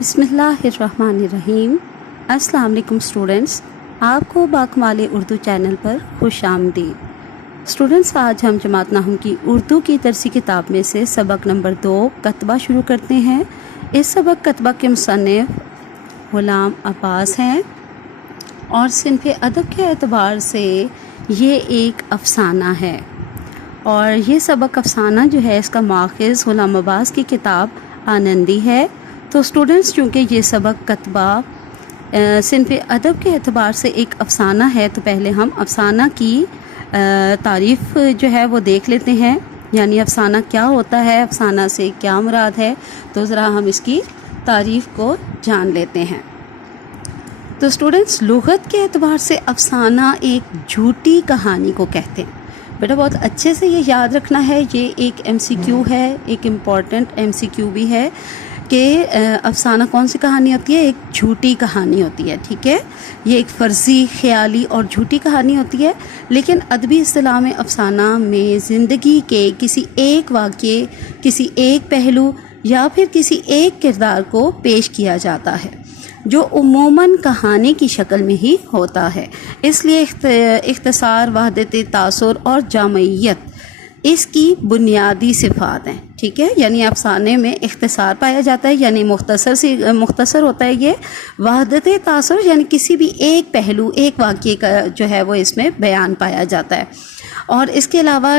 बिस्मिल्लाहिर्रहमानिर्रहीम। अस्सलाम वालेकुम स्टूडेंट्स, आपको बाकमाल उर्दू चैनल पर खुश आमदीद। स्टूडेंट्स, आज हम जमात नाहम की उर्दू की दरसी किताब में से सबक नंबर 2 कतबा शुरू करते हैं। इस सबक कतबा के मुसन्निफ़ ग़ुलाम अब्बास हैं और सिन्फ़ अदब के एतबार से ये एक अफ़साना है और ये सबक अफ़साना जो है इसका माख़िज़ ग़ुलाम अब्बास की किताब आनंदी है। तो स्टूडेंट्स, चूँकि ये सबक कतबा सिन्फ़ अदब के एतबार से एक अफ़साना है, तो पहले हम अफ़साना की तारीफ़ जो है वो देख लेते हैं, यानी अफ़साना क्या होता है, अफ़साना से क्या मुराद है। तो ज़रा हम इसकी तारीफ़ को जान लेते हैं। तो स्टूडेंट्स, लुग़त के एतबार से अफ़साना एक झूठी कहानी को कहते हैं। बेटा बहुत अच्छे से ये याद रखना है, ये एक MCQ है, एक इम्पॉर्टेंट MCQ भी है कि अफ़साना कौन सी कहानी होती है, एक झूठी कहानी होती है। ठीक है, ये एक फ़र्ज़ी, ख़याली और झूठी कहानी होती है। लेकिन अदबी इस्तिलाह में अफ़साना में ज़िंदगी के किसी एक वाक़ये, किसी एक पहलू या फिर किसी एक किरदार को पेश किया जाता है जो उमूमन कहानी की शक्ल में ही होता है। इसलिए इख्तिसार, वहदत तासुर और जामयियत इसकी बुनियादी सिफ़ात हैं। ठीक है, यानी अफ़साने में इख्तिसार पाया जाता है, यानी मुख्तसर होता है ये। वहदत तासुर यानी किसी भी एक पहलू, एक वाक़ये का जो है वो इसमें बयान पाया जाता है। और इसके अलावा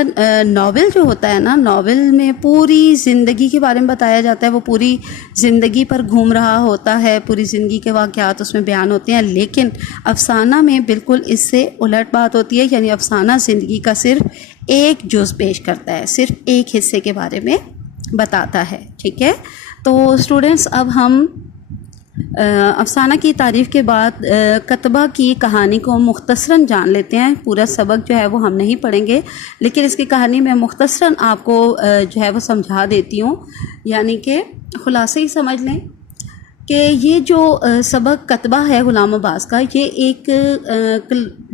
नावल जो होता है ना, नावल में पूरी ज़िंदगी के बारे में बताया जाता है, वो पूरी ज़िंदगी पर घूम रहा होता है, पूरी ज़िंदगी के वाक़यात उसमें बयान होते हैं। लेकिन अफ़साना में बिल्कुल इससे उलट बात होती है, यानी अफ़साना ज़िंदगी का सिर्फ़ एक जुज़ पेश करता है, सिर्फ़ एक हिस्से के बारे में बताता है। ठीक है, तो स्टूडेंट्स, अब हम अफ़साना की तारीफ़ के बाद कतबा की कहानी को मुख्तसरन जान लेते हैं। पूरा सबक जो है वो हम नहीं पढ़ेंगे, लेकिन इसकी कहानी मैं मुख्तसरन आपको जो है वो समझा देती हूँ, यानी कि ख़ुलासा ही समझ लें कि ये जो सबक कतबा है ग़ुलाम अब्बास का, ये एक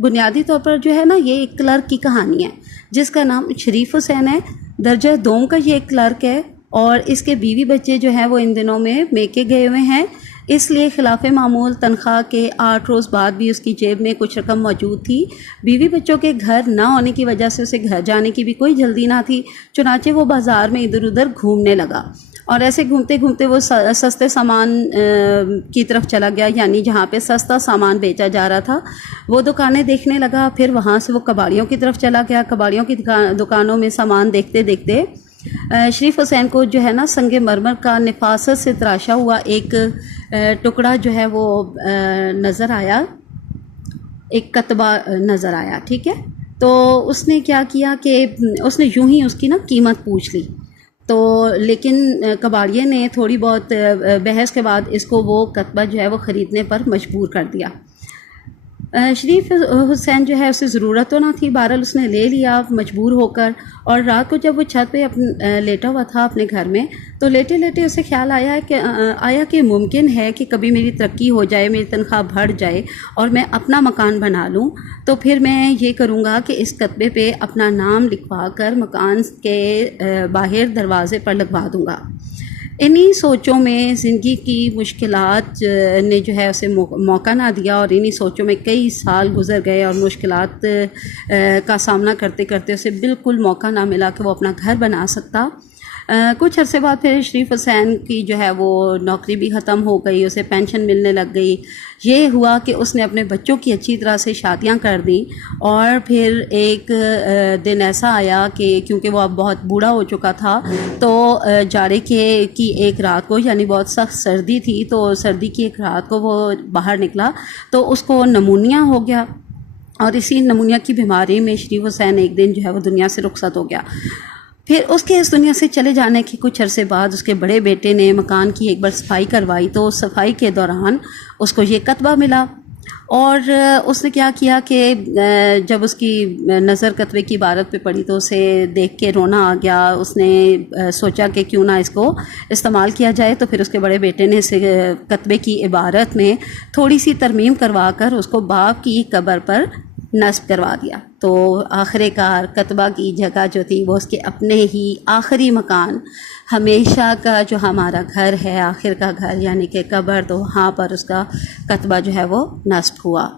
बुनियादी तौर पर जो है ना, ये एक क्लर्क की कहानी है जिसका नाम शरीफ हुसैन है। दर्जा 2 का ये एक क्लर्क है और इसके बीवी बच्चे जो हैं वो इन दिनों में मेके गए हुए हैं, इसलिए खिलाफ मामूल तनख्वाह के 8 रोज़ बाद भी उसकी जेब में कुछ रकम मौजूद थी। बीवी बच्चों के घर ना होने की वजह से उसे घर जाने की भी कोई जल्दी ना थी। चुनाचे वो बाज़ार में इधर उधर घूमने लगा और ऐसे घूमते घूमते वो सस्ते सामान की तरफ चला गया, यानी जहाँ पे सस्ता सामान बेचा जा रहा था वो दुकानें देखने लगा। फिर वहाँ से वो कबाड़ियों की तरफ चला गया। कबाड़ियों की दुकानों में सामान देखते देखते शरीफ हुसैन को जो है ना, संगे मरमर का नफासत से तराशा हुआ एक टुकड़ा जो है वो नज़र आया, एक कतबा नज़र आया। ठीक है, तो उसने क्या किया कि उसने यूं ही उसकी ना कीमत पूछ ली। तो लेकिन कबाड़िये ने थोड़ी बहुत बहस के बाद इसको वो कतबा जो है वो ख़रीदने पर मजबूर कर दिया। शरीफ हुसैन जो है उसे ज़रूरत तो ना थी, बहरहाल उसने ले लिया मजबूर होकर। और रात को जब वो छत पे लेटा हुआ था अपने घर में, तो लेटे लेटे उसे ख्याल आया कि मुमकिन है कि कभी मेरी तरक्की हो जाए, मेरी तनख्वाह बढ़ जाए और मैं अपना मकान बना लूँ। तो फिर मैं ये करूँगा कि इस कतबे पे अपना नाम लिखवा कर मकान के बाहर दरवाज़े पर लगवा दूँगा। इन्हीं सोचों में ज़िंदगी की मुश्किलात ने जो है उसे मौका ना दिया और इन्हीं सोचों में कई साल गुज़र गए और मुश्किलात का सामना करते करते उसे बिल्कुल मौका ना मिला कि वो अपना घर बना सकता। कुछ अरसे बाद फिर शरीफ हुसैन की जो है वो नौकरी भी ख़त्म हो गई, उसे पेंशन मिलने लग गई। ये हुआ कि उसने अपने बच्चों की अच्छी तरह से शादियां कर दी। और फिर एक दिन ऐसा आया कि क्योंकि वो अब बहुत बूढ़ा हो चुका था, तो जाड़े की एक रात को, यानी बहुत सख्त सर्दी थी, तो सर्दी की एक रात को वो बाहर निकला तो उसको नमूनिया हो गया और इसी नमूनिया की बीमारी में शरीफ हुसैन एक दिन जो है वो दुनिया से रुखसत हो गया। फिर उसके इस दुनिया से चले जाने के कुछ अरसे बाद उसके बड़े बेटे ने मकान की एक बार सफाई करवाई, तो सफाई के दौरान उसको ये कतबा मिला और उसने क्या किया कि जब उसकी नज़र कतबे की इबारत पे पड़ी तो उसे देख के रोना आ गया। उसने सोचा कि क्यों ना इसको इस्तेमाल किया जाए। तो फिर उसके बड़े बेटे ने इसे कतबे की इबारत में थोड़ी सी तरमीम करवा कर उसको बाप की कब्र पर نصب کروا دیا. تو آخر کار کتبہ کی جگہ جو تھی وہ اس کے اپنے ہی آخری مکان، ہمیشہ کا جو ہمارا گھر ہے، آخر کا گھر یعنی کہ قبر، تو وہاں پر اس کا کتبہ جو ہے وہ نصب ہوا.